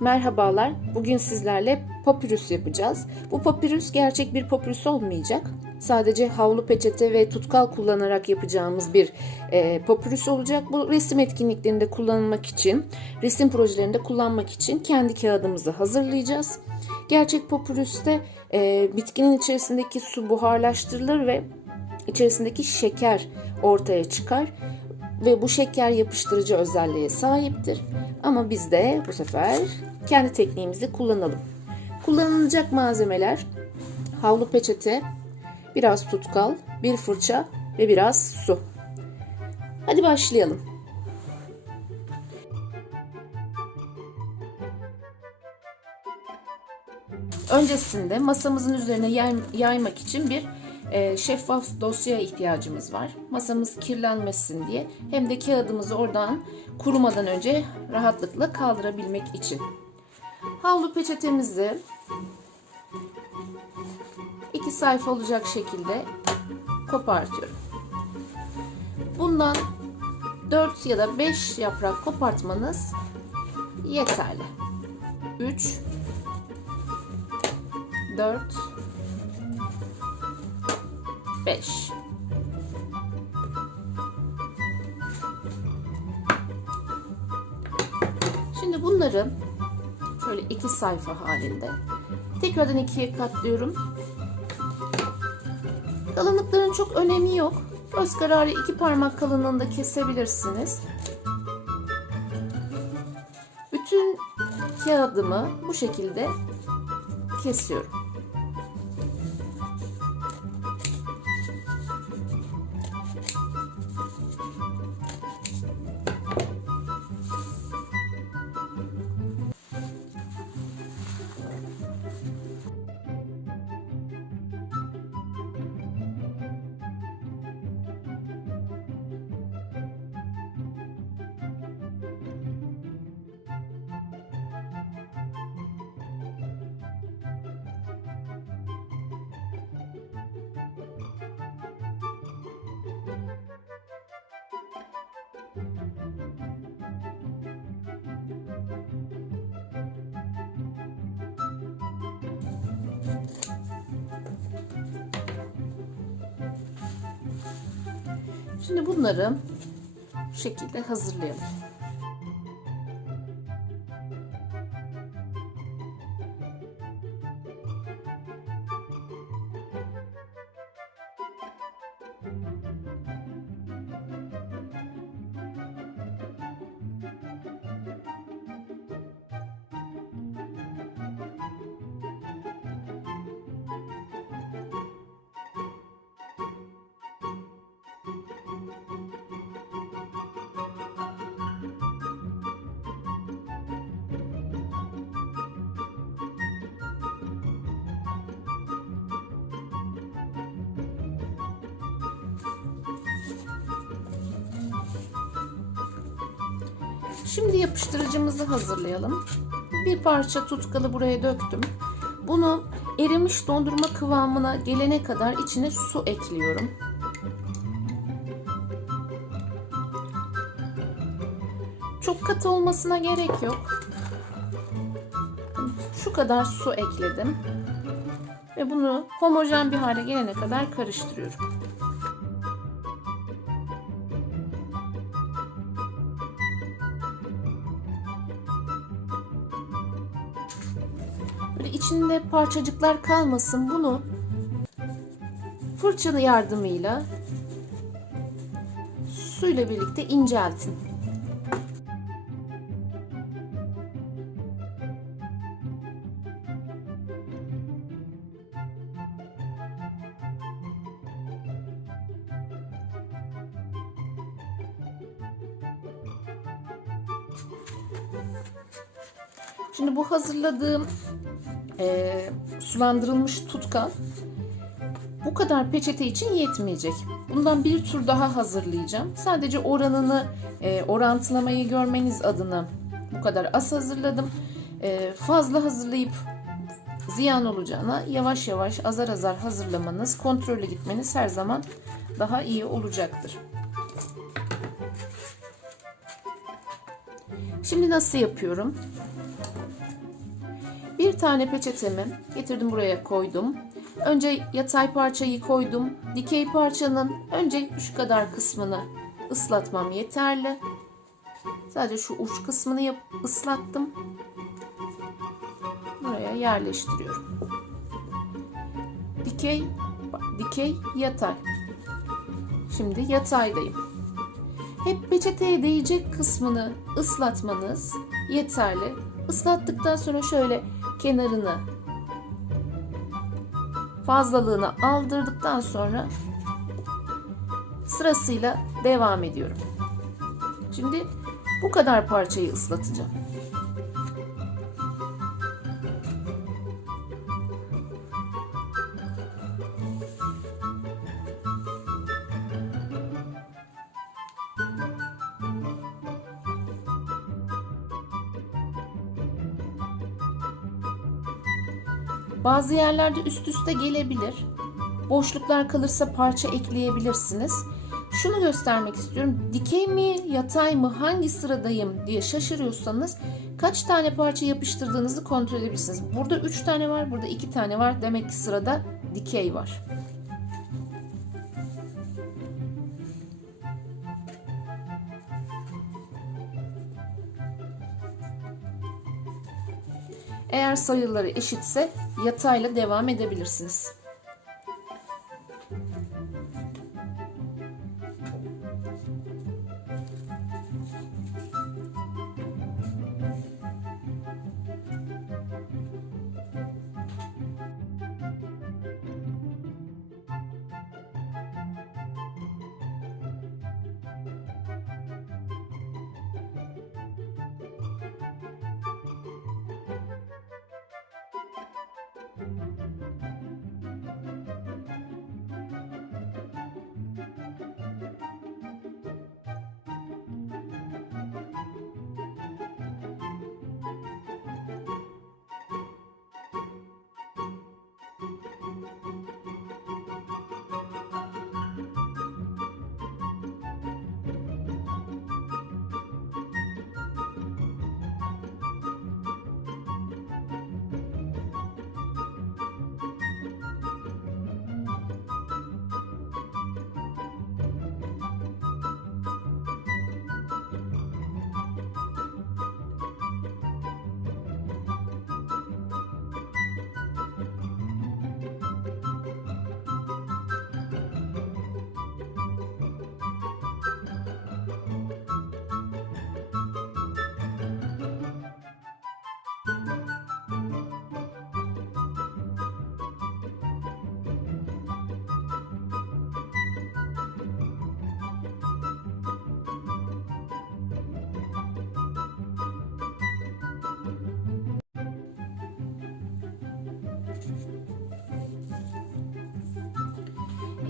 Merhabalar. Bugün sizlerle papyrus yapacağız. Bu papyrus gerçek bir papyrus olmayacak. Sadece havlu peçete ve tutkal kullanarak yapacağımız bir e, papyrus olacak. Bu resim etkinliklerinde kullanılmak için, resim projelerinde kullanmak için kendi kağıdımızı hazırlayacağız. Gerçek papyrüste e, bitkinin içerisindeki su buharlaştırılır ve içerisindeki şeker ortaya çıkar ve bu şeker yapıştırıcı özelliğe sahiptir. Ama biz de bu sefer kendi tekniğimizi kullanalım. Kullanılacak malzemeler havlu peçete, biraz tutkal, bir fırça ve biraz su. Hadi başlayalım. Öncesinde masamızın üzerine yay- yaymak için bir e, şeffaf dosyaya ihtiyacımız var. Masamız kirlenmesin diye hem de kağıdımızı oradan kurumadan önce rahatlıkla kaldırabilmek için. Havlu peçetemizi iki sayfa olacak şekilde kopartıyorum. Bundan 4 ya da 5 yaprak kopartmanız yeterli. 3 4 5 Şimdi bunları şöyle iki sayfa halinde tekrardan ikiye katlıyorum. Kalınlıkların çok önemi yok. Göz kararı iki parmak kalınlığında kesebilirsiniz. Bütün kağıdımı bu şekilde kesiyorum. Şimdi bunları bu şekilde hazırlayalım. Şimdi yapıştırıcımızı hazırlayalım. Bir parça tutkalı buraya döktüm. Bunu erimiş dondurma kıvamına gelene kadar içine su ekliyorum. Çok katı olmasına gerek yok. Şu kadar su ekledim. Ve bunu homojen bir hale gelene kadar karıştırıyorum. Böyle içinde parçacıklar kalmasın. Bunu fırça yardımıyla suyla birlikte inceltin. Şimdi bu hazırladığım e, sulandırılmış tutkal bu kadar peçete için yetmeyecek. Bundan bir tur daha hazırlayacağım. Sadece oranını e, orantılamayı görmeniz adına bu kadar az hazırladım. E, fazla hazırlayıp ziyan olacağına yavaş yavaş azar azar hazırlamanız, kontrollü gitmeniz her zaman daha iyi olacaktır. Şimdi nasıl yapıyorum? Bir tane peçetemi getirdim buraya koydum. Önce yatay parçayı koydum. Dikey parçanın önce şu kadar kısmını ıslatmam yeterli. Sadece şu uç kısmını yap ıslattım. Buraya yerleştiriyorum. Dikey, dikey, yatay. Şimdi yataydayım. Hep peçeteye değecek kısmını ıslatmanız yeterli. Islattıktan sonra şöyle kenarını fazlalığını aldırdıktan sonra sırasıyla devam ediyorum. Şimdi bu kadar parçayı ıslatacağım. Bazı yerlerde üst üste gelebilir. Boşluklar kalırsa parça ekleyebilirsiniz. Şunu göstermek istiyorum. Dikey mi, yatay mı, hangi sıradayım diye şaşırıyorsanız kaç tane parça yapıştırdığınızı kontrol edebilirsiniz. Burada 3 tane var, burada 2 tane var. Demek ki sırada dikey var. Eğer sayıları eşitse yatayla devam edebilirsiniz.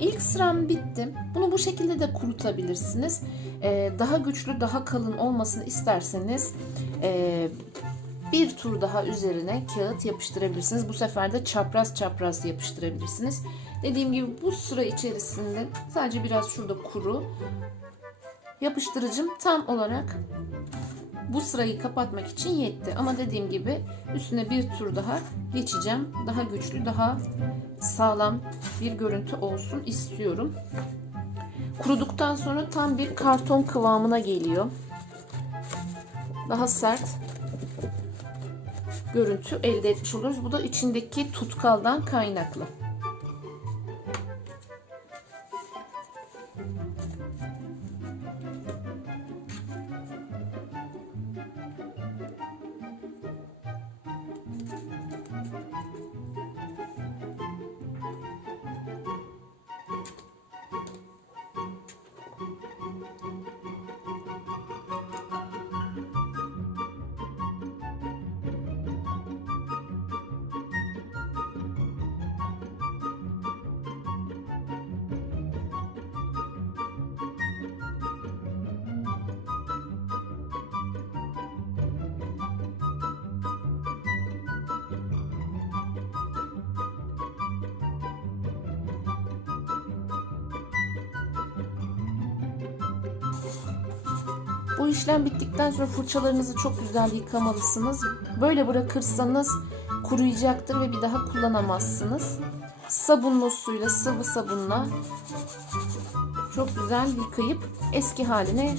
İlk sıram bitti. Bunu bu şekilde de kurutabilirsiniz. Ee, daha güçlü, daha kalın olmasını isterseniz e, bir tur daha üzerine kağıt yapıştırabilirsiniz. Bu sefer de çapraz çapraz yapıştırabilirsiniz. Dediğim gibi bu sıra içerisinde sadece biraz şurada kuru yapıştırıcım tam olarak bu sırayı kapatmak için yetti. Ama dediğim gibi üstüne bir tur daha geçeceğim. Daha güçlü, daha sağlam bir görüntü olsun istiyorum. Kuruduktan sonra tam bir karton kıvamına geliyor. Daha sert görüntü elde etmiş oluruz. Bu da içindeki tutkaldan kaynaklı. Bu işlem bittikten sonra fırçalarınızı çok güzel yıkamalısınız. Böyle bırakırsanız kuruyacaktır ve bir daha kullanamazsınız. Sabunlu suyla, sıvı sabunla çok güzel yıkayıp eski haline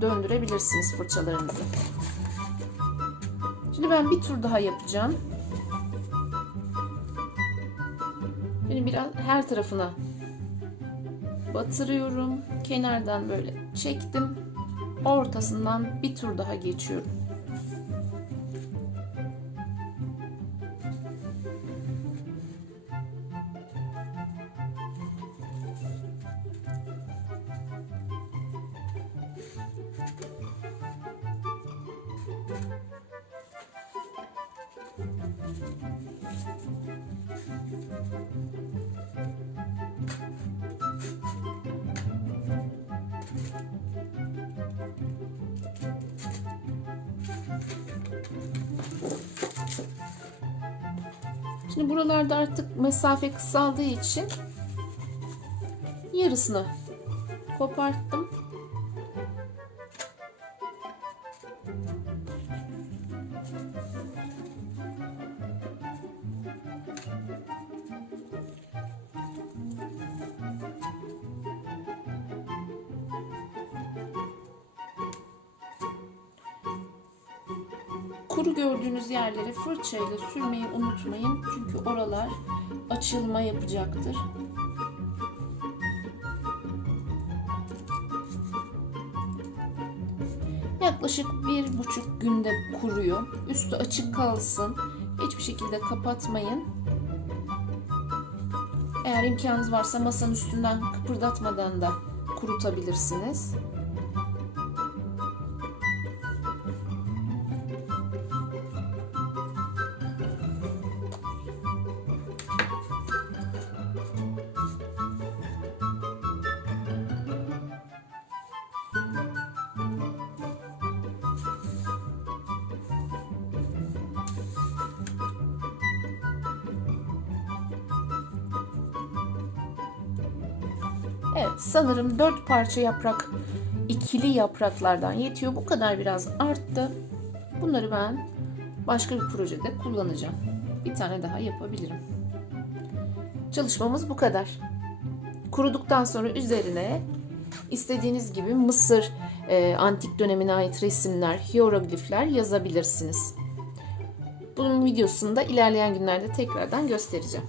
döndürebilirsiniz fırçalarınızı. Şimdi ben bir tur daha yapacağım. Şimdi biraz her tarafına batırıyorum. Kenardan böyle çektim. Ortasından bir tur daha geçiyorum. Şimdi buralarda artık mesafe kısaldığı için yarısını koparttım. Kuru gördüğünüz yerlere fırçayla sürmeyi unutmayın. Çünkü oralar açılma yapacaktır. Yaklaşık bir buçuk günde kuruyor. Üstü açık kalsın. Hiçbir şekilde kapatmayın. Eğer imkanınız varsa masanın üstünden kıpırdatmadan da kurutabilirsiniz. Evet sanırım dört parça yaprak ikili yapraklardan yetiyor. Bu kadar biraz arttı. Bunları ben başka bir projede kullanacağım. Bir tane daha yapabilirim. Çalışmamız bu kadar. Kuruduktan sonra üzerine istediğiniz gibi Mısır e, antik dönemine ait resimler, hieroglifler yazabilirsiniz. Bunun videosunu da ilerleyen günlerde tekrardan göstereceğim.